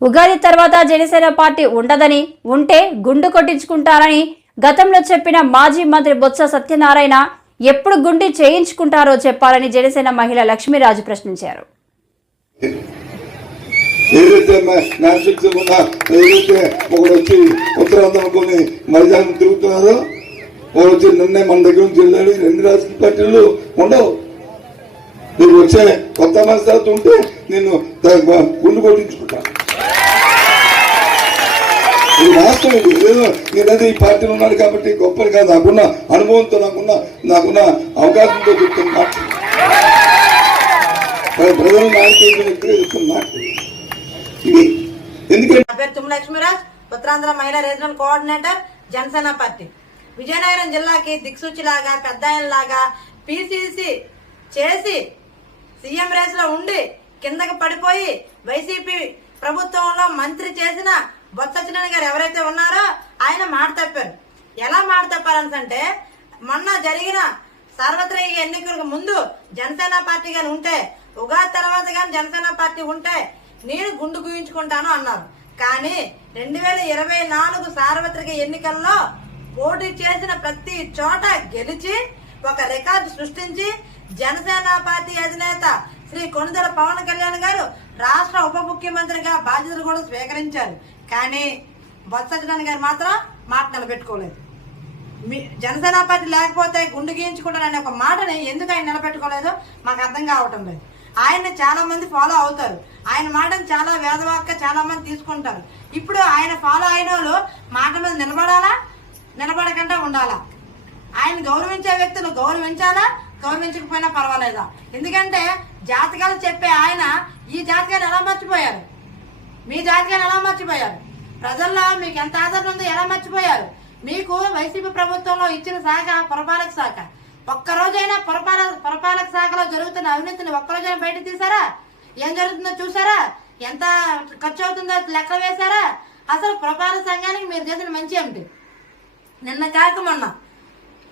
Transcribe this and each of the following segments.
ఉగాది తర్వాత జనసేన పార్టీ ఉండదని ఉంటే గుండు కొట్టించుకుంటారని గతంలో చెప్పిన మాజీ మంత్రి బొత్స సత్యనారాయణ ఎప్పుడు గుండి చేయించుకుంటారో చెప్పాలని జనసేన మహిళ లక్ష్మీరాజు ప్రశ్నించారు. ఏదైతే ఏదైతే ఒకడు వచ్చి ఉత్తరాంధ్ర మైదానం తిరుగుతున్నారో వచ్చి నిన్నే మన దగ్గర నుంచి వెళ్ళాడు రెండు రాజకీయ పార్టీలు ఉండవు. నీకు వచ్చే కొత్త మనస్తత్వం ఉంటే నేను గుండు కొట్టించుకుంటాను ఇది వాస్తవం ఇది ఏదో నేనైతే ఈ పార్టీలో ఉన్నాను కాబట్టి గొప్పది కాదు. నాకున్న అనుభవంతో నాకున్న నాకున్న అవకాశంతో చెప్తున్న మాట. ప్రజలు నాయకులు చెప్తున్న మాట. ఇది. ఎందుకంటే నా పేరు ఉత్తరాంధ్ర మహిళా regional coordinator Janasena party. Vizianagaram జిల్లాకి దిక్సూచిలాగా పెద్ద లాగా పిసిసి చేసి సీఎం రేస్లో ఉండి కిందకి పడిపోయి వైసీపీ ప్రభుత్వంలో మంత్రి చేసిన బొత్స సత్యనారాయణ గారు ఎవరైతే ఉన్నారో ఆయన మాట తప్పారు. ఎలా మాట తప్పారంటే మొన్న జరిగిన సార్వత్రిక ఎన్నికలకు ముందు జనసేన పార్టీ కానీ ఉంటే ఉగాది తర్వాత కానీ జనసేన పార్టీ ఉంటే నేను గుండు గుయించుకుంటాను అన్నారు. కానీ రెండు వేల ఇరవై నాలుగు సార్వత్రిక ఎన్నికల్లో పోటీ చేసిన ప్రతి చోట గెలిచి ఒక రికార్డు సృష్టించి జనసేన పార్టీ అధినేత శ్రీ కొనుదల పవన్ కళ్యాణ్ గారు రాష్ట్ర ఉప ముఖ్యమంత్రిగా బాధ్యతలు కూడా స్వీకరించారు. కానీ బొత్స సత్యనారాయణ గారు మాత్రం మాట నిలబెట్టుకోలేదు. మీ జనసేన పార్టీ లేకపోతే గుండు గీయించుకుంటాననే ఒక మాటని ఎందుకు ఆయన నిలబెట్టుకోలేదో మాకు అర్థం కావటం లేదు. ఆయన చాలా మంది ఫాలో అవుతారు. ఆయన మాటను చాలా వేదవాక్క చాలా మంది తీసుకుంటారు. ఇప్పుడు ఆయన ఫాలో అయిన వాళ్ళు మాట మీద నిలబడాలా? నిలబడకుండా ఉండాలా? ఆయన గౌరవించే వ్యక్తులు గౌరవించాలా? గౌరవించకపోయినా పర్వాలేదా? ఎందుకంటే జాతకాలు చెప్పే ఆయన ఈ జాతకాలు ఎలా మర్చిపోయారు? మీ జాతకాలు ఎలా మర్చిపోయారు? ప్రజల్లో మీకు ఎంత ఆదరణ ఉందో ఎలా మర్చిపోయారు? మీకు వైసీపీ ప్రభుత్వంలో ఇచ్చిన శాఖ పురపాలక శాఖ. ఒక్కరోజైనా పురపాలక పురపాలక శాఖలో జరుగుతున్న అవినీతిని ఒక్కరోజైనా బయట తీసారా ఏం జరుగుతుందో చూసారా ఎంత ఖర్చు అవుతుందో లెక్క వేశారా? అసలు పురపాలక సంఘానికి మీరు చేసిన మంచి ఏమిటి? నిన్న కాక మొన్న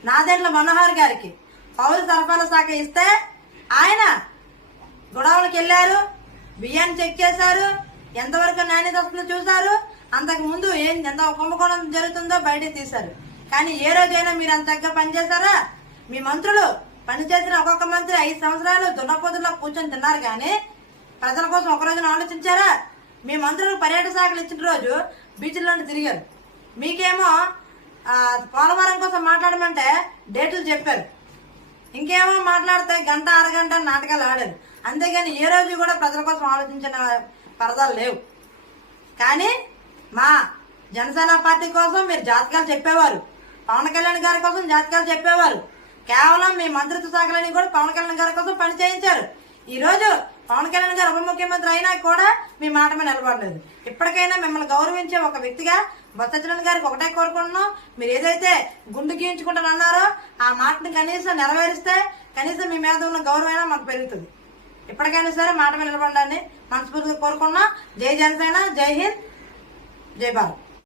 నాదెండ్ల మనోహర్ గారికి పౌర సరఫరాల శాఖ ఇస్తే ఆయన గొడవలకు వెళ్ళారు బియ్యాన్ని చెక్ చేశారు ఎంతవరకు నాణ్యత వస్తుందో చూశారు అంతకు ముందు ఏం ఎంత కుంభకోణం జరుగుతుందో బయట తీశారు. కానీ ఏ రోజైనా మీరు అంత దగ్గర పనిచేశారా? మీ మంత్రులు పనిచేసిన ఒక్కొక్క మంత్రి ఐదు సంవత్సరాలు దున్నపోతుల్లో కూర్చొని తిన్నారు కానీ ప్రజల కోసం ఒక రోజున ఆలోచించారా? మీ మంత్రులు పర్యాటక శాఖలు ఇచ్చిన రోజు బీచ్లోనే తిరిగారు. మీకేమో పోలవరం కోసం మాట్లాడమంటే డేట్లు చెప్పారు. ఇంకేమో మాట్లాడితే గంట అరగంట నాటకాలు ఆడారు అంతేగాని ఏ రోజు కూడా ప్రజల కోసం ఆలోచించిన పరదాలు లేవు. కానీ మా జనసేన పార్టీ కోసం మీరు జాతకాలు చెప్పేవారు. పవన్ కళ్యాణ్ గారి కోసం జాతకాలు చెప్పేవారు. కేవలం మీ మంత్రిత్వ శాఖలని కూడా పవన్ కళ్యాణ్ గారి కోసం పని చేయించారు. ఈరోజు పవన్ కళ్యాణ్ గారు ఉప ముఖ్యమంత్రి అయినా కూడా మీ మాట మీద నిలబడలేదు. ఇప్పటికైనా మిమ్మల్ని గౌరవించే ఒక వ్యక్తిగా బొత్స గారికి ఒకటే కోరుకుంటున్నాం. మీరు ఏదైతే గుండు గీయించుకుంటాను అన్నారో ఆ మాటని కనీసం నెరవేరిస్తే కనీసం మీ మీద ఉన్న గౌరవమైనా మాకు పెరుగుతుంది. ఇప్పటికైనా సరే మాట మీద నిలబడాలని మనస్ఫూర్తిగా కోరుకున్నాం జై జనసేన జై హింద్ జై భారత్.